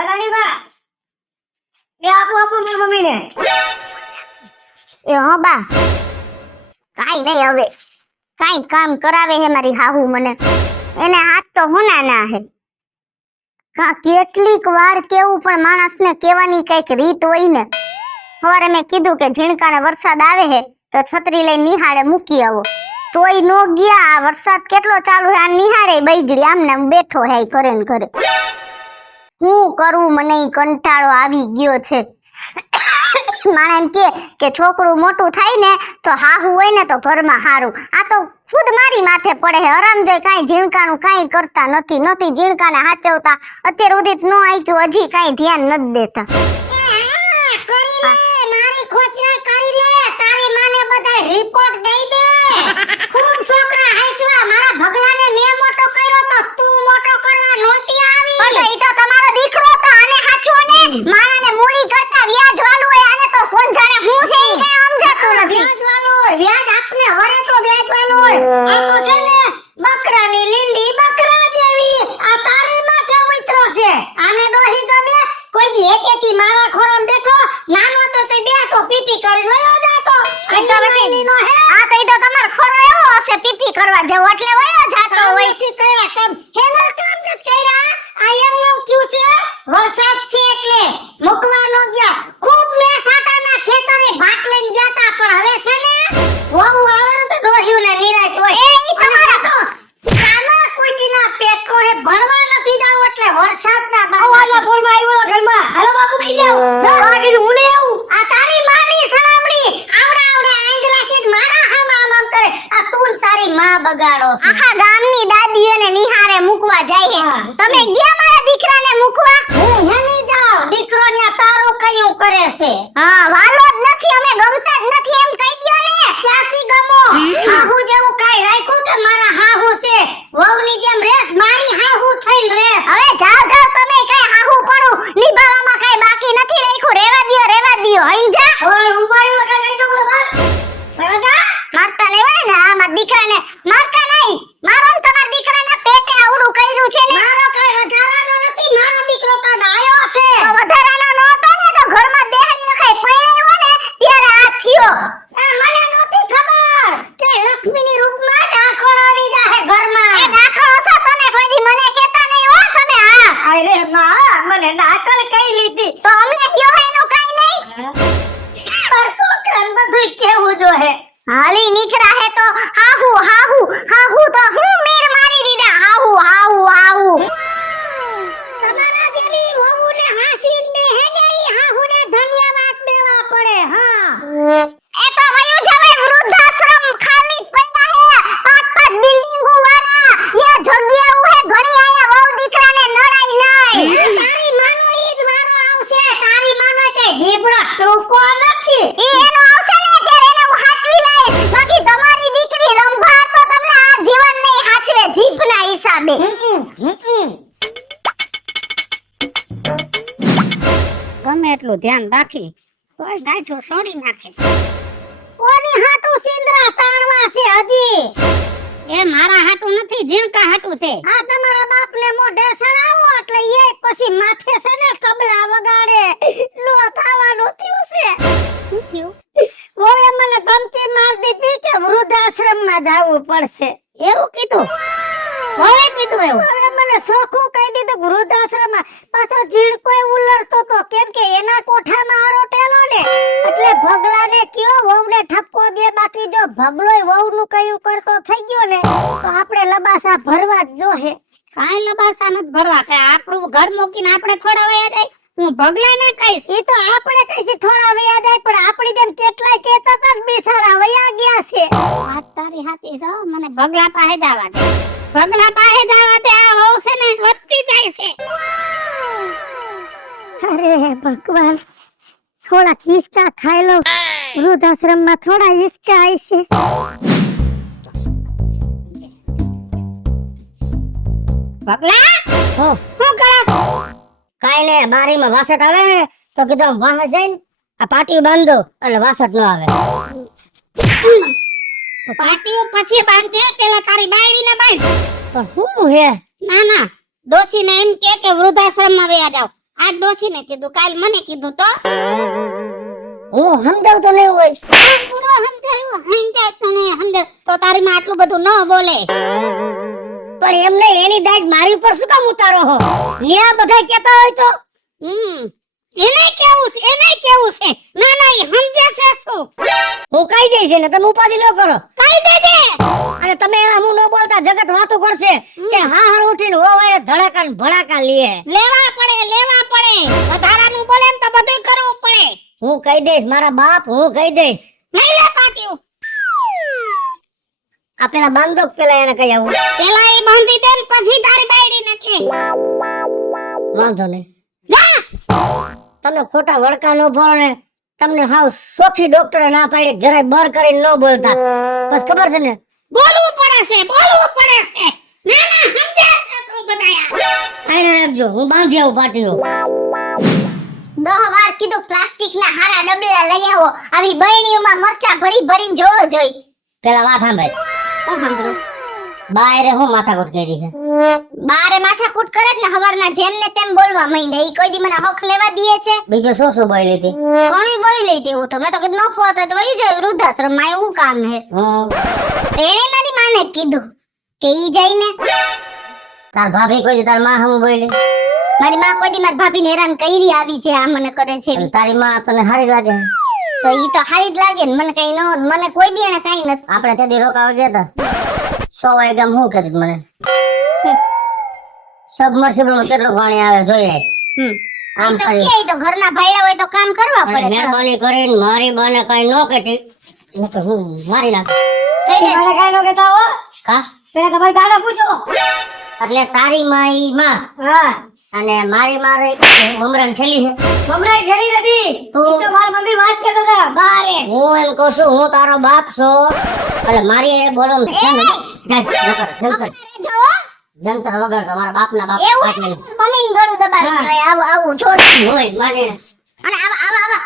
અરાની બા એ આપો મારી મમ્મીને. એ હા બા, કાઈ નહીં હવે, કાઈ કામ કરાવે હે મારી હાહુ મને, એને હાથ તો હોના ના હે. કેટલીક વાર કેવું પણ માણસને કહેવાની કઈક રીત હોય ને. સવારે મેં કીધું કે ઝીણકાને વરસાદ આવે હે તો છત્રી લઈને નિહાળે મૂકી આવો, તોય નો ગયા. આ વરસાદ કેટલો ચાલુ હે, આ નિહાળે બગડી આમને બેઠો હે કરે ને કરે. હું કરું, મને કંટાળો આવી ગયો છે. માણે એમ કે છોકરું મોટું થાય ને તો હાહુ હોય ને તો ઘરમાં હારું. આ તો ખુદ મારી માથે પડે હે. હરામ જોઈ કાંઈ ઝીણકાનું કાંઈ કરતા નથી ઝીણકાને હાચવતા. અત્યાર સુધી નો આઈતું, હજી કાંઈ ધ્યાન નથી દેતા. કરી લે મારી ખોચરા કરી લે, તારી માને બધાય રિપોર્ટ દઈ દે. ખૂબ છોકરા હાઈસવા, મારા ભગલાને મે મોટો કર્યો તો તું મોટો કરવા નહોતી આવી. પણ ઈ તો તમારો દીકરો તો આને હાચવો ને, માણાને મૂડી કરતા વ્યાજ વાળું હોય. આને તો સોંજાણે હું છે ઈ કાંઈ સમજાતું નથી. વ્યાજ વાળું હોય, વ્યાજ આપને વરે તો વ્યાજ વાળું હોય. આ તો છે ને બકરાની લીંડી બકરા જેવી, આ તારી માથે ઉતરો છે. આને ડોહી ગમે કોઈ દી એકેથી મારા ખોરામ બેઠો નાનો તો તે બે તો પીપી કરી લયો જાતો. આ તો ઈ તો તમારો ખરો એવો હશે પીપી કરવા જેવો, એટલે વયો જાતો હોય. કયા કામ હેના કામ ન કર્યા. આ એમનો ક્યું છે વરસાદ છે એટલે મુકવાનો ગયા. ખૂબ મે સાટાના ખેતરે ભાત લઈને ગયા તા, પણ હવે છે ને વહુ આવે ને તો ડોહ્યુંને નિરાત હોય. એ ઈ તમારા તો કાના કોઈના પેટનો હે ભણવા નથી જાવ એટલે વરસાદના બાવાના ફોનમાં આવ્યો ઘરમાં. હાલો બાપુ ખી જાવ. આ કીધું હું નહીં આવું. આ તારી માની સલામણી આવડા આંગલા છે મારા હામાં આમ કરે. આ તું ને તારી માં બગાડો છો. આખા ગામની દાદીઓને નિહારે મૂકવા જાય હે. તમે ગયા મારા દીકરાને મૂકવા? હું હેની જાવ, દીકરો ને તારો કયું કરે છે. હા, વાલો જ નથી, અમે ગમતા જ નથી એમ કહી દ્યો ને. ક્યાંથી ગમો? હાહુ જેવું કાઈ રાખ્યું તે મારા હાહુ છે. વહુની જેમ રેસ મારી હાહુ થઈને રેસ. હવે જાવ તમે, કઈ હાહુ પડું નિભાવવામાં કઈ બાકી નથી રાખ્યું. રેવા દ્યો હઈન જા. ઓય ઉમાયો કા લઈ જવો બસ. બરાબર? મારતા નહીં હોય ને, આ મારા દીકરાને મારતા નહીં. મારો ને તમારા દીકરાના પેટે આવડું કર્યું છે ને. મારો કઈ વધારાનો નથી, મારો દીકરો તો ડાયો છે. તો વધારાનો ન હતો ને તો ઘરમાં બેહન નખાય પૈણ્યો ને ત્યારે આ થયો. એ મને નહોતી ખબર કે લક્ષ્મીની રૂપમાં ડાખણ આવી જાહે ઘરમાં. એ દાખલો છો તમે, કોઈ દી મને કહેતા નહીં હો તમે. હા અરે માં, મને ડાકલ કઈ લીધી તો અમને કયો એનું કાઈ નહીં. પર છોકરાને બધું કેવું જો હે. હાલી નીકળા હે તો હાહુ તો હું મેર મારી દીધા. હાહુ તમારા જેવી વહુને હાસીને હે ને ઈ હાહુને ધન્યવાદ દેવા પડે. હા એ તો વયું જવાય વૃદ્ધાશ્રમ ખાલી પડ્યા હે. 5 બિલ્ડિંગો વાળા યા જગ્યાઓ હે ઘણી. આયા વહુ દીકરાને નડાઈ નહીં. તારી માનો ઈ જ વારો આવશે. તારી માનો કે જીભડો ટૂંકો નથી. ઈ એનો આવશે ને ત્યારે એને હું હાચવી લઈશ. બાકી તમારી દીકરી રંભા તો તમને આ જીવન નહીં હાચવે જીભના હિસાબે. ગમે એટલું ધ્યાન રાખી તોય ગાંઠો સોડી નાખે. કોની હાટુ સિંદરા તાણવા છે હજી? એ મારા હાટુ નથી, ઝીણકા હાટુ છે. આ તમારા બાપને મોઢે સણાવો એટલે એ પછી માથે છે ને કબલા વગાડે. લો થાવાનું થયું છે. શું થયું? ઓલે મને ધમકી માર દીધી કે વૃદ્ધાશ્રમમાં જાવું પડશે. એવું કીધું? ઓલે કીધું એવું? ઓલે મને સોખું કહી દીધું વૃદ્ધાશ્રમમાં. પાછો ઝીણકોય ઉલરતો તો કેમ કે એના કોઠામાં આરોટેલો ને એટલે ભગલાને કયો વહુને ઠપકો દે. બાકી જો ભગલોય વહુનું કયું કરતો થઈ ગયો ને તો આપણે લબાસા ભરવા જ જોહે. કાઈ લબાસા નથી ભરવા, કે આપણું ઘર મૂકીને આપણે થોડા વયા જાય. હું ભગલાને કહીશ, ઈ તો આપણે કહીશ થોડા વયા જાય, પણ આપણી જેમ કેટલાય કહેતા હતા બિસાડા વયા ગયા છે. વાત તારી સાચી છે. મને ભગલા પાસે જવા દે. ભગલા પાસે જવા દે. આ વહુ છે ને વધતી જાય છે. અરે ભગવાન, થોડા હિસકા ખાઈ લો. વૃદ્ધાશ્રમમાં થોડા હિસકા આઈશે. ભગલા શું કરસ? કાઈ ને બારીમાં વાસટ આવે તો કીધું વાહ જઈને આ પાટી બાંધો એટલે વાસટ ન આવે. પાટીઓ પછી બાંધજે, પેલા તારી બાયડીને બાંધ. પણ હું હે ના ડોસીને એમ કે વૃદ્ધાશ્રમમાં વયા જાવ. આજ ડોશીને કીધું કાલ મને કીધું તો હું સમજાવ તો નહીં હોય આ પૂરો સમજાયું સમજાય તો ને સમજાય તો તારી માં આટલું બધું ન બોલે પણ એમને એની દાજ મારી ઉપર શું કામ ઉતારો હો ન્યા બધા કહેતા હોય તો એને કેવું છે ના ના એ સમજે છે શું હું કહી દઈશ ને તમે ઉપાધિ ન કરો કહી દેજે અને તમે એના હું ન બોલતા જગત વાતો કરશે કે હા હાર ઉઠીને હોવાય ધડાકા ને ભડાકા લીએ લેવા પડે વધારાનું બોલે ને તો બધું કરવું પડે હું કહી દઈશ મારા બાપ હું કહી દઈશ લઈ લે પાટિયું આ પેલા બાંધો પેલા એને કહી આવું પેલા એ બાંધી દે ને પછી તારી બાયડી નાખે વાંધો નહીં જા તમને ખોટા વળકા ન ભરો ને તમને હાવ સોખી ડોક્ટરે ના પાડી જરાય બર કરીને ન બોલતા બસ ખબર છે ને બોલવું પડે છે ના ના સમજે છે તું બધાયા ખાઈને રાખજો હું બાંધી આવું પાટીઓ 10 વાર કીધું પ્લાસ્ટિક ના હારા ડબલા લઈ આવો આવી બરણીઓમાં મરચા ભરીને જોવો જોઈ પેલા વાત સાંભળ હું સાંભળું બાયરે હું માથાકૂટ કરી છે બારે માથાકૂટ કરે જ ને હવારના જેમ ને તેમ બોલવા માંડે ઈ કોઈ દી મને હક લેવા દીએ છે બીજું શું બોલી હતી ઘણી બોલી લીધી હું તો મેં તો કીધું ન પોતો તો વહી જાય વૃદ્ધાશ્રમ માં એવું કામ હે એને મારી માને જ કીધું કે ઈ જઈને તાર ભાભી કોઈ દી તાર માં હમ બોલી મારી માં કોઈ દી મારી ભાભીને હેરાન કરી આવી છે આ મને કરે છે અને તારી માં તને હારી લાગે તો ઈ તો હારી જ લાગે ને મને કઈ ન મને કોઈ દી એને કઈ નથી આપણે તેથી રોકાવા ગયા હતા 100 વાગ્યા હું કીધું મને સબમર્સિબલ માં કેટલું પાણી આવે જોઈએ આમ ઈ તો કરી કે ઈ તો ઘરના ભાઈડા હોય તો કામ કરવા અને પડે મહેરબાની કરીને મારી બાને કઈ ન કહેતી નકર હું મારી નાખ કઈ દે. મને કઈ ન કહેતા હો હા પેલા તમારી બાને પૂછો એટલે તારી માં ઈ માં હા અને મારી મારે મમરાન થેલી છે મમરાન થેલી નથી તું તો મારી મમ્મી વાત કરતા હતા બારે હું એમ કહું છું હું તારો બાપ છું એટલે મારી એ બોલો છે ને જંતર જો જંતર વગર તમારા બાપના બાપ એવું પાંચ મિનિટ મમ્મી ગળું દબાવી હોય આવું આવું છોડ હોય મને અને આવા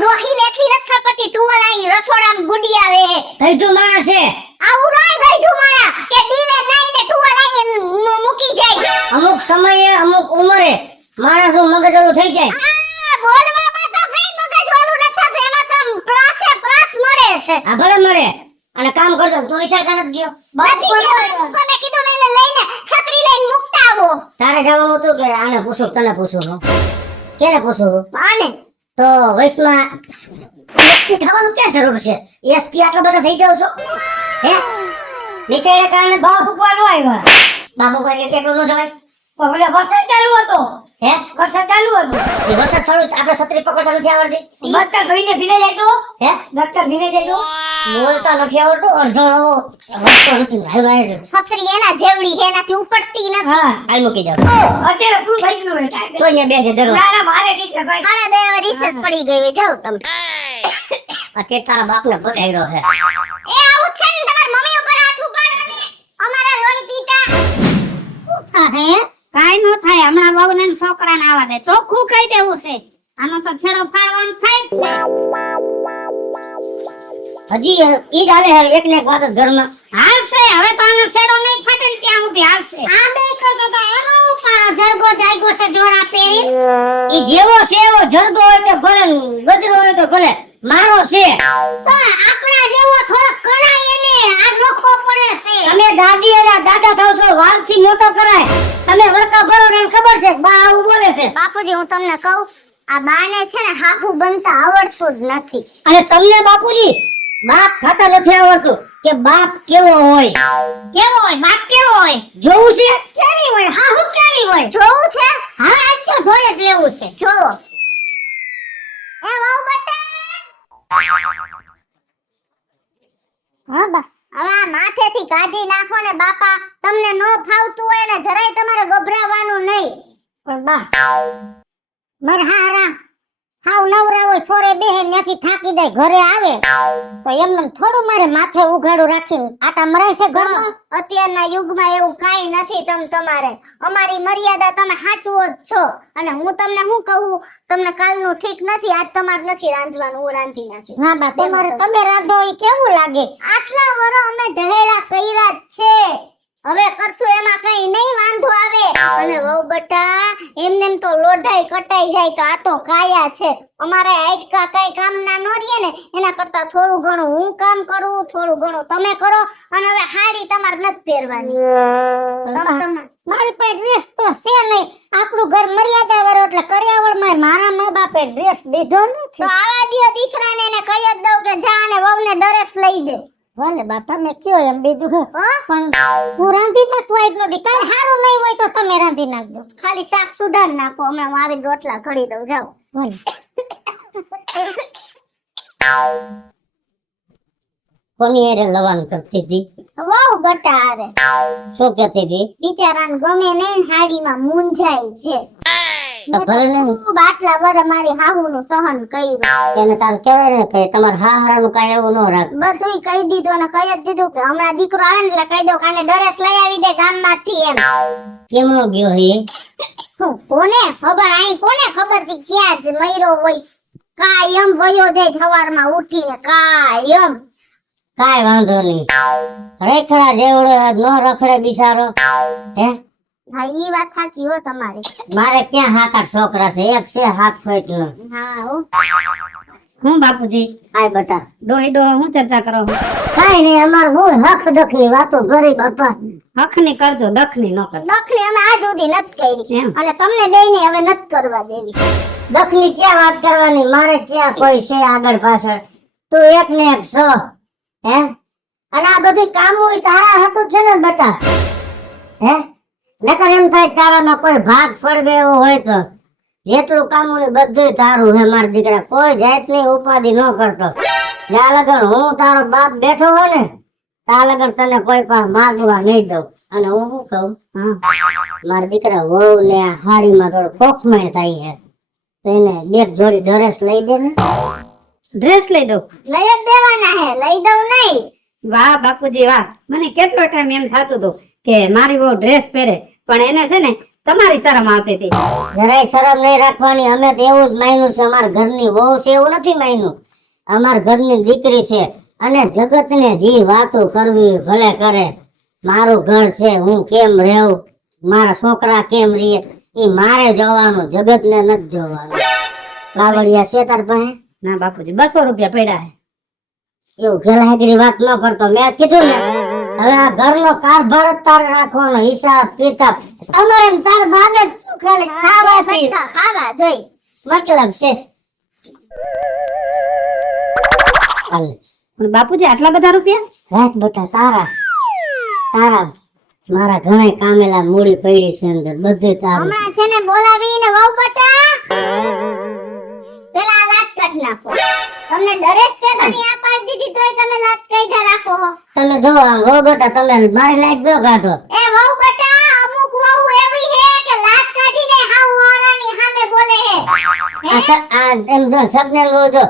લોહી ને એટલી નથી ખપતી તુવલ આઈ રસોડામાં ગુડી આવે હે થઈ તું માણસ છે આવું રોય ગઈઢું મારા કે ડીલે નાઈ ને તુવલ આઈ મૂકી જાય અમુક સમયે અમુક ઉંમરે માણસ નું મગજ ઓલું થઈ જાય આ બોલવામાં તો કઈ મગજ ઓલું નથી થતું એમાં તો પ્રાસે પ્રાસ મળે છે આ ભલે મળે અને કામ કરજો તું નિશાળ કાઢ ગયો તમે કીધું ને એને લઈને છત્રી લઈને મુકતા આવો તારે જવાનું હતું કે આને પૂછું તને પૂછું હું કેને પૂછું આને તો વૈશમાં એસપી થવાનું ક્યાં જરૂર છે એસપી આટલા બધા થઈ જાવ છો હે નિશાળે કારણે ભાવ ફૂકવાનો આવ્યા બાબુ કોઈ કેટલું ન જવાય પણ બોલે વરસાદ ચાલુ હતો હે વરસાદ ચાલુ હતો એ વરસાદ ચાલુ આપણે છત્રી પકડતા નથી આવડતી દફતર ભરીને ભીને જાય તો હે દફતર ભીને જાય તો બોલતા નથી આવડતું અડધો રસ્તો નથી હાલવાય છત્રી એના જેવડી છે એનાથી ઉપડતી નથી હા હાલ મૂકી જાવ અત્યારે પૂરું થઈ ગયું તો અહીંયા બેસે ધરો ના ના મારે ટીચર ભાઈ ખાના દેવા રિસેસ પડી ગઈ હોય જાવ તમે અત્યારે તારા બાપને બગાડ્યો છે એ આવું છે ને તમારી મમ્મી ઉપર હાથ ઉપાડો ને અમારા લોહી પીતા હે કાઈ નો થાય હમણાં વહુને ને છોકરાને આવા દે ચોખ્ખું કહી દેવું છે આનો તો છેડો ફાડવાનું થાય જ છે હજી ઈ જ હાલે એક ને એક વાત જ ઘરમાં હાલશે હવે તો આનો છેડો નહીં ફાટે ને ત્યાં સુધી હાલશે આ બે કહી દેતા એમાં ઉપાડો જરગો જાયગો છે જોડા પહેરી ઈ જેવો છે એવો જરગો હોય તો ભલે ને ગજરો હોય તો ભલે મારો છે તો આપણા જેવો થોડો કરાય એને આ નોખો પડે છે તમે દાદી અને દાદા થાવ છો વાલથી મોટો કરાય તમે વળકા ભરો ને ખબર છે કે બા આવું બોલે છે બાપુજી હું તમને કહું આ બાને છે ને હાહુ બનતા આવડતું જ નથી અને તમને બાપુજી બાપ થતા નથી આવડતું કે બાપ કેવો હોય બાપ કેવો હોય જોવું છે કેવી હોય હાહુ કેવી હોય જોવું છે હા આજ તો જોઈ જ લેવું છે જોવો એ વહુ બટા હા બા હવે આ માથેથી કાઢી નાખો ને બાપા તમને નો ફાવતું હોય ને જરાય તમારે ગભરાવાનું નહીં પણ બા મારે હારા હાવ નવરા હોય સોરે બેહે ત્યાંથી થાકી જાય ઘરે આવે તો એમને થોડું મારે માથે ઉઘાડું રાખીને આટા મરાય છે ઘરમાં અત્યારના યુગમાં એવું કાઈ નથી તમારે અમારી મર્યાદા તમે સાચવો જ છો અને હું તમને શું કહું તમને કાલનું ઠીક નથી આજ તમારે નથી રાંધવાનું હું રાંધી નાખી હા બા તમારે તમે રાંધો ઈ કેવું લાગે આટલા વરો અમે ઢહેડા કર્યા જ છે હવે કરશું એમાં કઈ નહીં વાંધો આવે અને વહુ બટા એમને એમ તો લોઢાઈ કટાઈ જાય તો આ તો કાયા છે. અમારે આટકા કઈ કામ ના નો રહીએ ને એના કરતા થોડું ઘણું હું કામ કરું, થોડું ઘણું તમે કરો. અને હવે હાડી તમારે નથી પહેરવાની. મારી પાસે ડ્રેસ તો છે નહીં. આપણું ઘર મર્યાદા વાળું એટલે કર્યાવળમાં મારા મા બાપે ડ્રેસ દીધો તો નથી. આવા દિયો દીકરાને એને કહી જ દઉં કે જા અને વહુને ડ્રેસ લઈ દે. ભલે બા તમે કયો એમ બીજું હું. હા? પણ હું રાંધી નાખવા જ નથી. કાંઈ સારું નહીં હોય તો તમે રાંધી નાખજો. ખાલી શાક સુધાર નાખો. હમણાં હું આવીને રોટલા ઘડી દઉં. જાઓ. ભલે. કોની હારે લવાન કરતી હતી? વહુ બટા હારે. શું કહેતી હતી? બિચારાને ગમે નહીં, હાડીમાં મૂંઝાય છે. તો ભલે ને ખૂબ આટલા વર્ષ મારી હાહુનું સહન કર્યું. એને તાર કહેવાય ને કે તમારા હાહરાનું કાંઈ એવું ન રાખ. બધુંય કહી દીધું અને કહી જ દીધું કે હમણાં દીકરો આવે ને એટલે કહી દઉં કે આને ડ્રેસ લઈ આવી દે ગામમાંથી એમ. કેમનો ગયો હે? કોને ખબર, અહીં કોને ખબર કે ક્યાં જ મયરો હોય. કાયમ વયો જાય સવારમાં ઉઠીને કાયમ. કાંઈ વાંધો નહીં. રેખડા જેવડો ન રખડે બિચારો. હે હા ઈ વાત સાચી હો તમારી. મારે ક્યાં 7-8 છોકરા છે, એક છે 7 ફૂટનો. હા હો. હું બાપુજી આય બટા. ડોહી ડોહા હું ચર્ચા કરો? કાંઈ નહીં, અમાર હું હક દખની વાતો કરી બાપા. હખની કરજો, દખની ન કરજો. દખની અમે આજ સુધી નથી કરી એમ? અને તમને બેયને હવે નથી કરવા દેવી. દખની ક્યાં વાત કરવાની, મારે ક્યાં કોઈ છે આગળ પાછળ. તું એક ને એક છો. હે અને આ બધી કામ હોય તારા હાથું છે ને બટા. હે નકર એમ થાય તારામાં કોઈ ભાગ પડવે એવો હોય તો. જેટલું કામ ને બધું તારું હે મારા દીકરા. કોઈ જાતની ઉપાધિ ન કરતો. જ્યાં લગન હું તારો બાપ બેઠો હોય ને ત્યાં લગન તને કોઈ પણ માગવા નહીં દઉં. અને હું શું કહું, મારા દીકરા વહુ ને આ હાડીમાં થોડું ખોખમણ થાય છે તો એને બે જોડી ડ્રેસ લઈ દે ને. ડ્રેસ લઈ દઉં? લઈ જ દેવાના હે, લઈ દઉં નહીં. વાહ બાપુજી વાહ. મને કેટલો ટાઈમ એમ થતું હતું કે મારી બહુ ડ્રેસ પહેરે, પણ એને છે ને તમારી શરમ આવતી હતી. જરાય શરમ નહીં રાખવાની. અમે તો એવું જ માન્યું છે અમારા ઘરની વહુ છે એવું નથી માન્યું. અમારા ઘરની દીકરી છે અને જગતને જે વાતો કરવી ભલે કરે. મારું ઘર છે, હું કેમ રહેવું, મારા છોકરા કેમ રહે એ મારે જોવાનું, જગતને નથી જોવાનું. બાવળિયા છે તાર પાસે? ના બાપુજી 200 રૂપિયા પડ્યા છે. એવું ગેલાગરી વાત ન કરતો. મેં કીધું ને હવે આ ઘરનો કારભાર જ તારે રાખવાનો, હિસાબ કિતાબ અમારે ને તાર બાને જ શું ખાલી ખાવા પીવા બધા ખાવા જોઈ. મતલબ છે. હાલ પણ બાપુજી આટલા બધા રૂપિયા? રાખ બેટા, તારા તારા મારા ઘણા કામેલા મૂડી પડી છે અંદર, બધે તારું. હમણાં છે ને બોલાવીને વહુ બટા પેલા લાચ કાઢી નાખો. તમને ડરેસ પહેરવાની આ પાડી દીધી તોય તમે લાચ કાઢ્યા રાખો હો. તમે જો હો બેટા, તમે મારી લાયક જો કાઢો. એ વહુ બટા અમુક વહુ એવી હે કે લાચ કાઢીને હાવ વારાની સામે બોલે હે. આ એમ જો સપને લો જો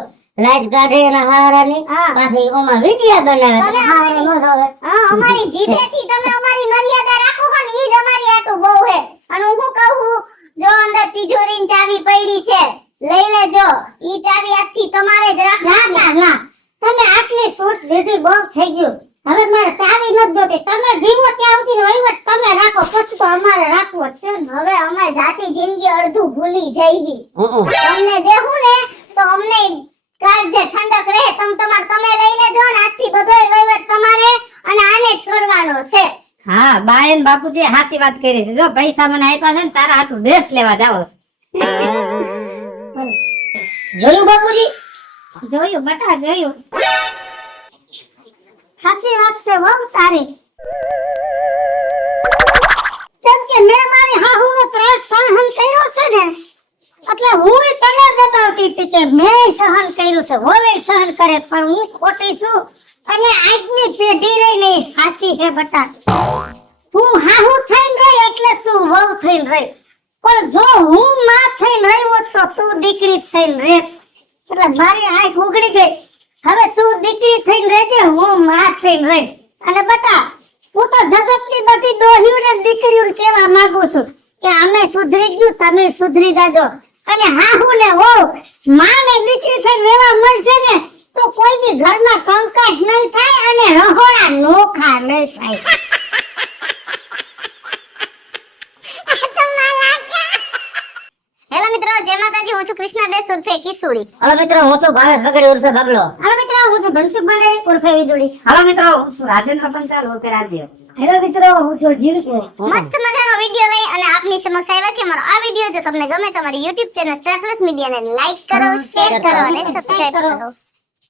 લાજ કાઢે એના હારાની હા. પાછી ઓમાં વિડિયા બનાવે તો તમે હારા નો જોવે. હા અમારી જીભેથી તમે અમારી મર્યાદા રાખો છો ને ઈ જ અમારી આટું બહુ હે. અને હું શું કહું, જો અંદર તિજોરીની ચાવી પડી છે લઈ લેજો. ઈ ચાવી આજથી તમારે જ ના રાખવાની. ના ના, તમે આટલી છૂટ દીધી બહુ થઈ ગયું. હવે મારે ચાવી નથી જોતી. તમે જીવો ત્યાં સુધી વહીવટ તમે રાખો, પછી તો અમારે રાખવો જ છે ને. હવે અમે જાતિ જિંદગી અડધું ભૂલી જઈ. હમ. તમને દેવું ને તો અમને કાઢજે, ઠંડક રહે. તમે લઈ લેજો ને આજથી બધોય વહીવટ તમારે અને આને જ કરવાનો છે. હા બાયન બાપુજી સાચી વાત કરી છે. જો પૈસા મને આપ્યા છે ને તારા હાટું ડ્રેસ લેવા જાવ છે. જોયું બાપુજી? જોયું બટા જોયું. સાચી વાત છે વહુ તારી. કેમ કે મેં મારી હાહુનો ત્રાસ સહન કર્યો છે ને એટલે હું તને દબાવતી હતી કે મેં સહન કર્યું છે, વહુએ સહન કરે, પણ હું ખોટી છું અને આજની પેઢી રહી નહીં સાચી છે બટા. હું હાહુ થઈને રહી એટલે તું વહુ થઈને રહી, પણ જો હું માં થઈને રહી હોત તો તું દીકરી થઈને રહેત. એટલે મારી આંખ ઉઘડી ગઈ. હવે તું દીકરી થઈને રહેજે, હું માં થઈને રહીશ. અને બટા હું તો જગતની બધી ડોહીઓને દીકરીઓને કહેવા માંગુ છું કે અમે સુધરી ગયું, તમે સુધરી જાજો. અને હાહુ ને વહુ માં ને દીકરી થઈને રહેવા મળશે ને તો કોઈ દી ઘરમાં કંકાસ નહીં થાય અને રહોડા નોખા નહીં થાય. જી હું છું કૃષ્ણાબેન ઉર્ફે કિસુડી. હલો મિત્રો, હું છું ભાવેશ બગડી ઉર્ફે બગલો. હાલો મિત્રો, હું છું ધનસુખ બાંડેરી ઉર્ફે વીજળી. હાલો મિત્રો, હું છું રાજેન્દ્ર પંચાલ ઉર્ફે રાજ્ય. હેલો મિત્રો, હું છું જીવકી. મસ્ત મજાનો વિડિયો લઈ અને આપની સમક્ષ આવ્યા છે. અમારો આ વિડિયો જો તમને ગમે તો અમારી YouTube ચેનલ સ્ટાર પ્લસ મીડિયાને લાઈક કરો, શેર કરો અને સબસ્ક્રાઇબ કરો.